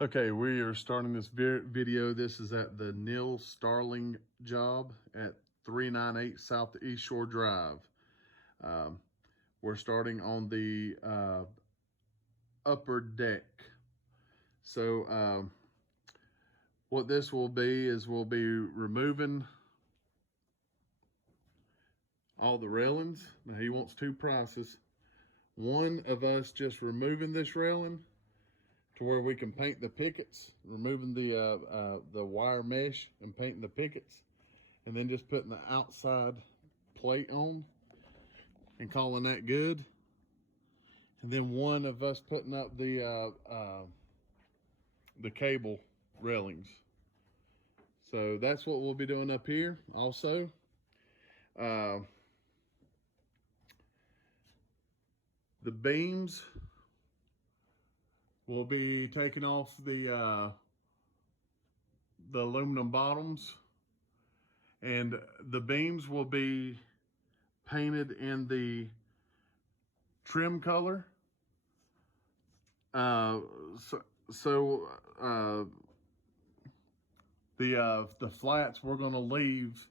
Okay, we are starting this video. This is at the Neil Starling job at 398 South East Shore Drive. We're starting on the upper deck. So what this will be is we'll be removing all the railings. Now he wants two prices. One of us just removing this railing to where we can paint the pickets, removing the wire mesh and painting the pickets, and then just putting the outside plate on and calling that good. And then one of us putting up the cable railings. So that's what we'll be doing up here. Also, the beams, we'll be taking off the aluminum bottoms, and the beams will be painted in the trim color. The flats, we're going to leave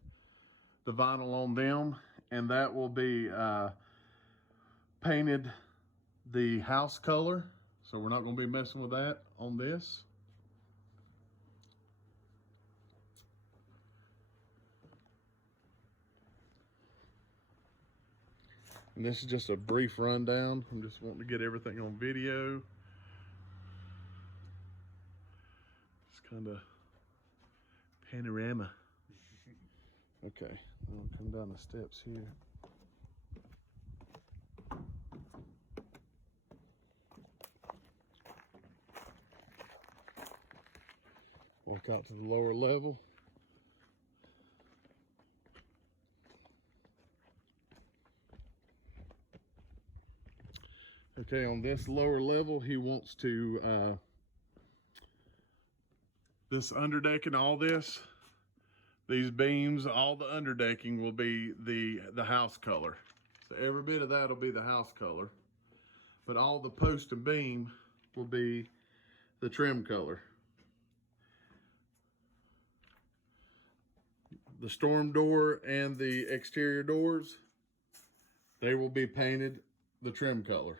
the vinyl on them, and that will be painted the house color. So we're not going to be messing with that on this. And this is just a brief rundown. I'm just wanting to get everything on video. It's kind of panorama. Okay, I'll come down the steps here. Walk out to the lower level. Okay, on this lower level, he wants to, this underdeck and all this, these beams, all the underdecking will be the house color. So every bit of that will be the house color. But all the post and beam will be the trim color. The storm door and the exterior doors, they will be painted the trim color.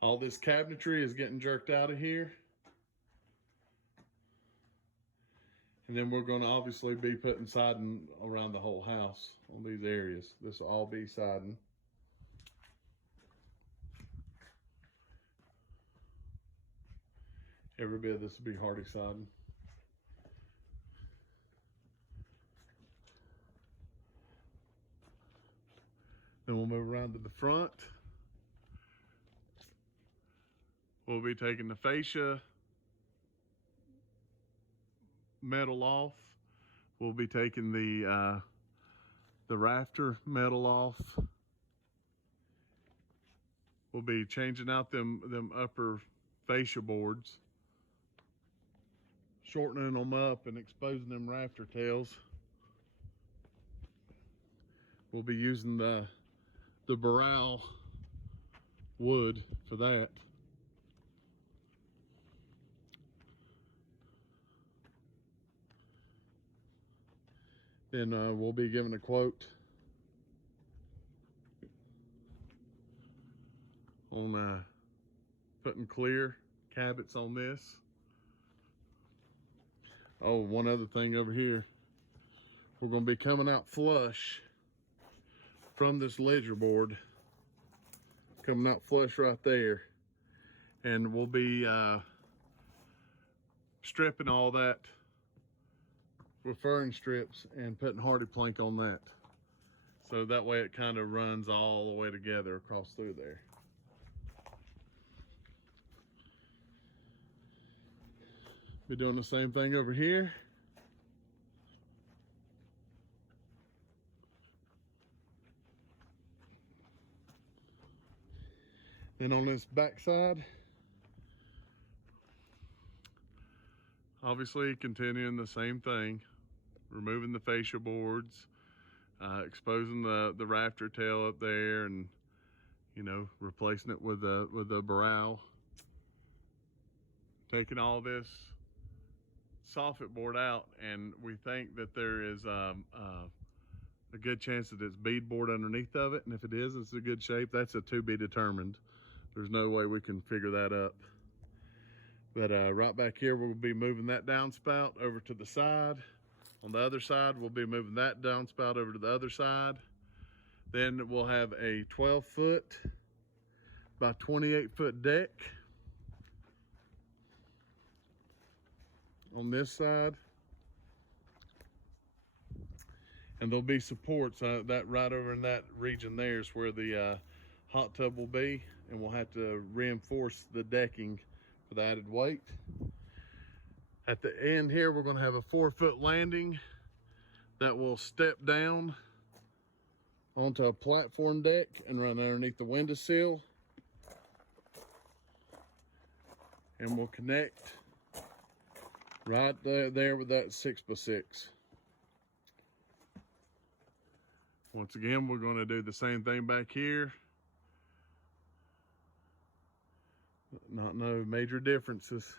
All this cabinetry is getting jerked out of here. And then we're going to obviously be putting siding around the whole house on these areas. This will all be siding. Every bit of this will be Hardi siding. Then we'll move around to the front. We'll be taking the fascia metal off. We'll be taking the rafter metal off. We'll be changing out them upper fascia boards, shortening them up and exposing them rafter tails. We'll be using the Boral wood for that. Then we'll be giving a quote on putting clear cabinets on this. Oh, one other thing over here. We're going to be coming out flush from this ledger board. Coming out flush right there. And we'll be stripping all that with furring strips and putting Hardi plank on that. So that way it kind of runs all the way together across through there. Be doing the same thing over here. Then on this back side, obviously continuing the same thing, removing the fascia boards, exposing the rafter tail up there, and you know, replacing it with a Boral. Taking all this soffit board out, and we think that there is a good chance that it's beadboard underneath of it, and if it is, it's a good shape. That's a to be determined. There's no way we can figure that up. But right back here, we'll be moving that downspout over to the side. On the other side, we'll be moving that downspout over to the other side. Then we'll have a 12-foot by 28-foot deck on this side. And there'll be supports that right over in that region there is where the hot tub will be, and we'll have to reinforce the decking for the added weight. At the end here, we're going to have a 4-foot landing that will step down onto a platform deck and run underneath the windowsill, and we'll connect right there with that 6x6. Once again, we're going to do the same thing back here. No major differences.